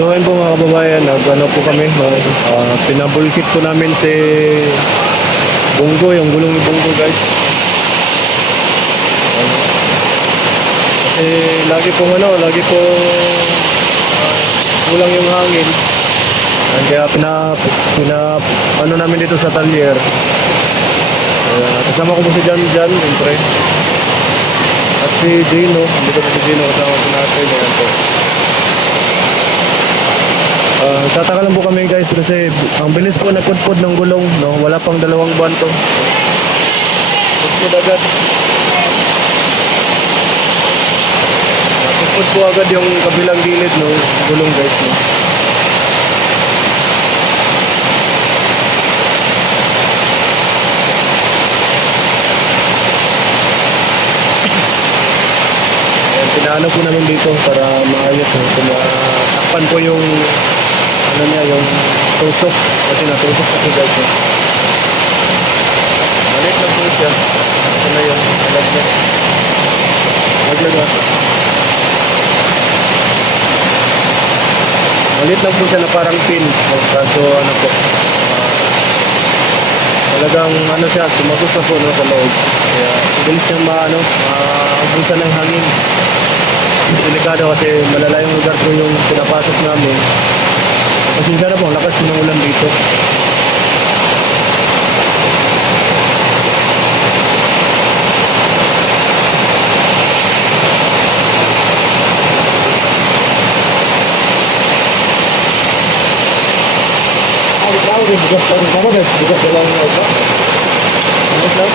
So ayun po mga kababayan, nag-ano po kami, no? Pinabulkit po namin si Bongo, yung gulong ni Bongo guys. Kasi lagi po kulang yung hangin. Kaya ano namin dito sa talyer. Kasama ko po si Jan, siyempre. At si Gino, dito po si Gino kasama po natin. Ayan po. Tataka lang po kami guys kasi ang bilis po nagpudpud ng gulong, no? Wala pang 2 buwan to. Pudpud agad. Napudpud po agad yung kabilang gilid no gulong guys, no? Ayan, pinaano po namin dito para maayos, no? Takpan po yung ano niya, yung tusok kasi natusok kasi guys, no? Malit lang po siya. Ito na yung nalaglag. Malit lang po siya na parang pin. Kaso ano po, talagang ano siya, tumagos na po no, sa loob. Kaya bilis niyang maabusan ng hangin. Delikado kasi malalayong lugar po yung pinapasok namin. Pasensya na po, ang lakas po ng ulan dito. Bukas lang yung auto. Bukas lang.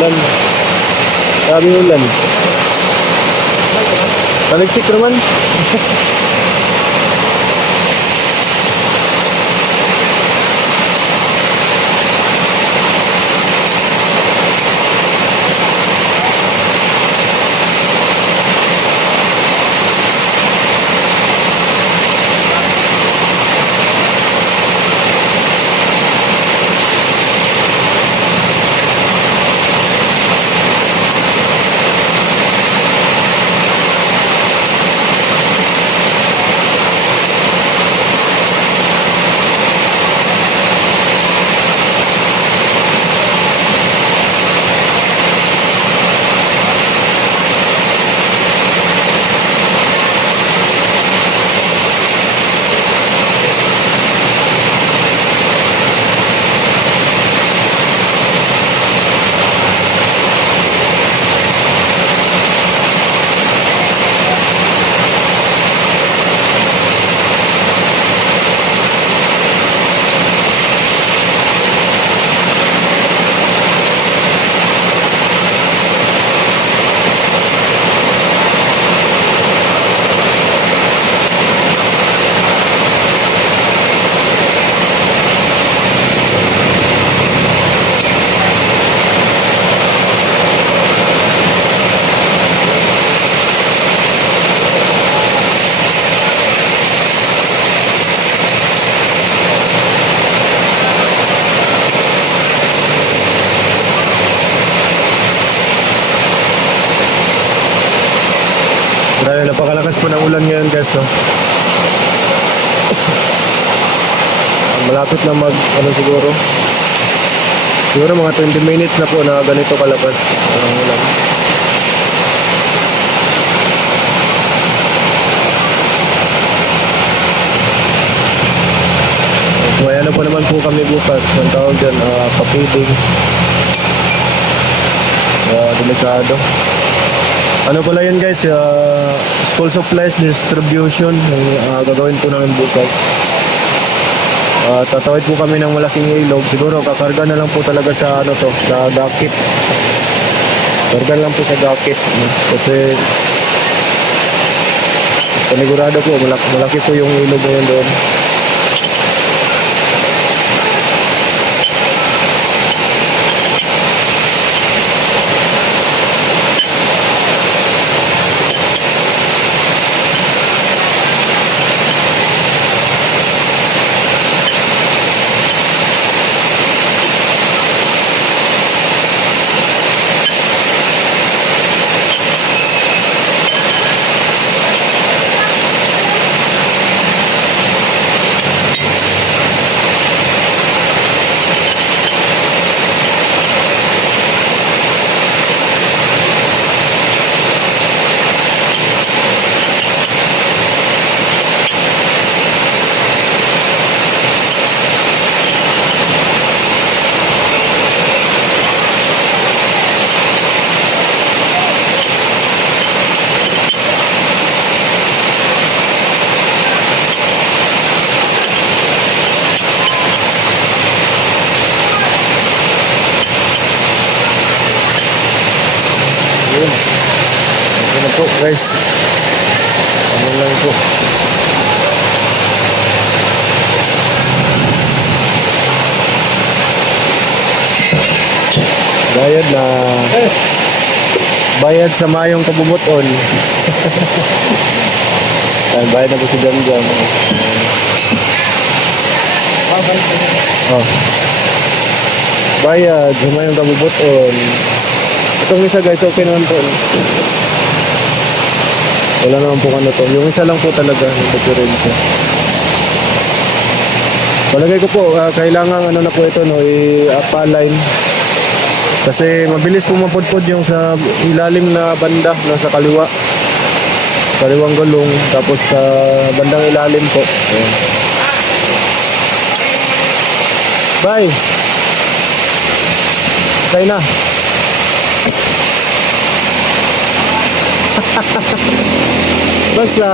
Ulan. Sabi ulan. Taligsik naman. Ay, napakalakas po ng ulan ngayon guys, no? Malapit na ano siguro. Siguro mga 20 minutes na po na ganito kalakas ang ulan. May ano po naman po kami bukas. Ang tawag dyan, papiding. Delikado. Ano pala yan guys, school supplies distribution ang gagawin po namin bukas. Tatawid po kami ng malaking ilog. Siguro kakarga na lang po talaga sa ano to, sa docket. Karga lang po sa docket. Kasi panigurado po, malaki po yung ilog ngayon doon. Ano po guys, ano lang po. Bayad sa mayong kabubuton. Bayad na po si Jam. Oh. Bayad sa mayong kabubuton. Itong isa guys, okay naman po. Wala naman po ano to. Yung isa lang po talaga yung difference. Palagay ko po, kailangan ano na po ito, no, i-up-align. Kasi mabilis po mapudpud yung sa ilalim na banda, nasa kaliwa. Kaliwang gulong, tapos sa bandang ilalim po. Ayan. Bye! Tayo na. Basta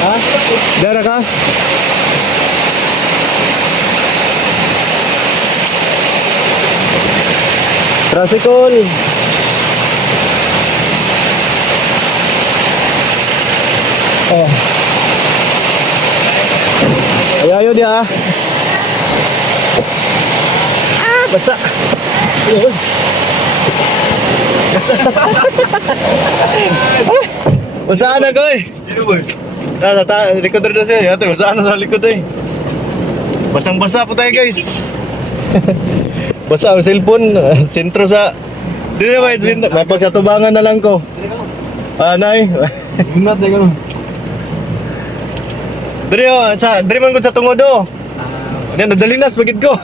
ha? Dara ka? Tricycle. Oh. Ayayo dia. Basa. Basaan na ko eh. Likod rin na siya. Basaan na sa likod eh. Basang-basa po tayo guys. Basa ang cellphone. Sentro sa... Di na may pagsatubangan na lang ko. Nay. Ingat na gano'n. Dari man ko sa tungod o. Nadalinas pagid ko.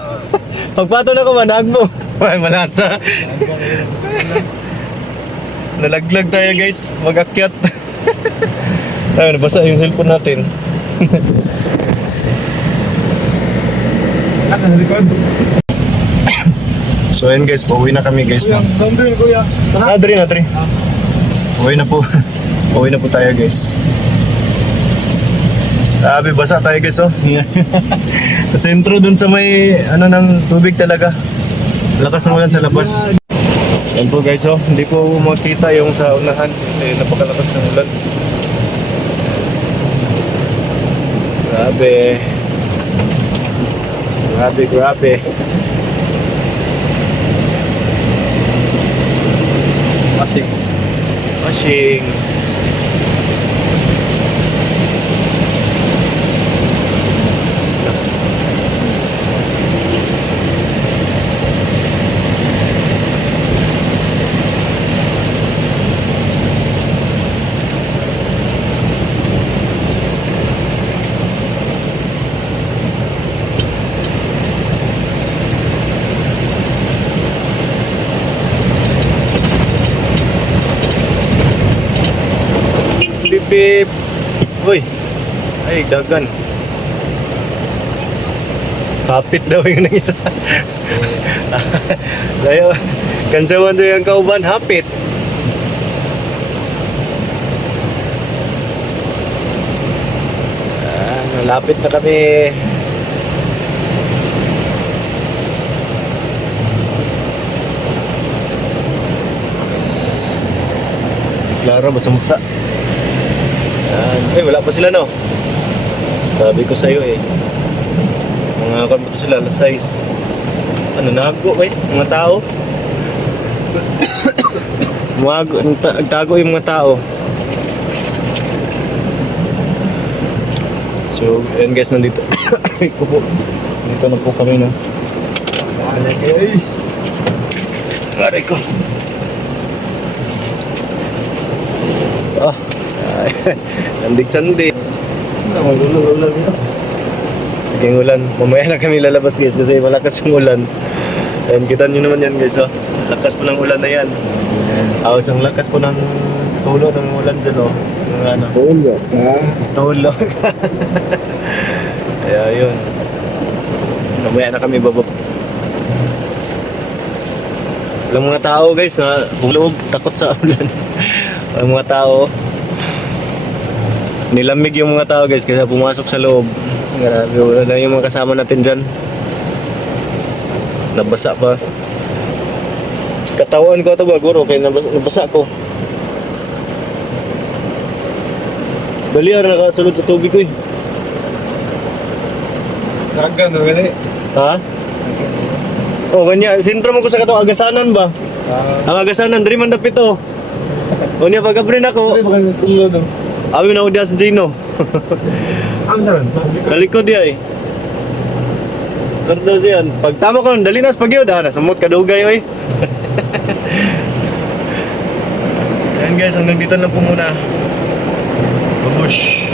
Pagpato na ko managbo. Ay malasa. Nalaglag tayo guys, mag-akyat. Ay, nabasa yung cellphone natin. Nasa likod. So ayun guys, pauwi na kami guys. Kuya, kuya. Adri. Pauwi na po. Pauwi na po tayo guys. Sabi, basa tayo guys oh. Sa sentro dun sa may ano ng tubig talaga. Lakas ng ulan sa labas. Yan po guys oh, hindi po makita yung sa unahan kasi napakalakas ng ulan. Grabe. Mashing. pip. Uy. Ay, dagan. Hapit daw yung isa. Layo. Kansawan to yung kauban, hapit. Malapit na kami. Klaro, basa-basa. Yan. Eh, wala pa sila, no? Sabi ko sa'yo, eh. Mga kan ba sila, alas 6. Ano, nago, eh? Mga tao. Nagtago yung mga tao. So, ayan guys, nandito. Kupo. Dito na po kami, no? Aray ko. Oh. Sandik-sandik. Ulan dito. Sige, ulan. Mamaya na kami lalabas guys kasi malakas yung ulan. Ayan, kita nyo naman yan guys, oh. Lakas po ng ulan na yan. Awas ang lakas po ng tulo ng ulan dyan, oh. Yung ano. Tulo ka. Tulo. Kaya yun. Mamaya na kami bababa. Walang mga tao guys na bulog, takot sa ulan. Walang mga tao. Nilamig yung mga tao guys kasi pumasok sa loob. Grabe, wala na yung mga kasama natin dyan. Nabasa pa. Katawan ko ito gaguro kaya nabasa ko. Baliar nakasulod sa tubig ko eh. Dagan no gani. Ha? Oh, ganyan. Sintro mo ko sa katong agasanan ba? Ang agasanan, diri man dapit oh. O niya, pagkabrin ako, Ay baka nasulod no. awi na ako diya sa Gino. Ang saran. Kalikod diya eh. Kardo siyan. Pag tama ko, dali na sa pagyo, nasamot kadugay oy. Ayan guys, hanggang dito lang po muna. Babush.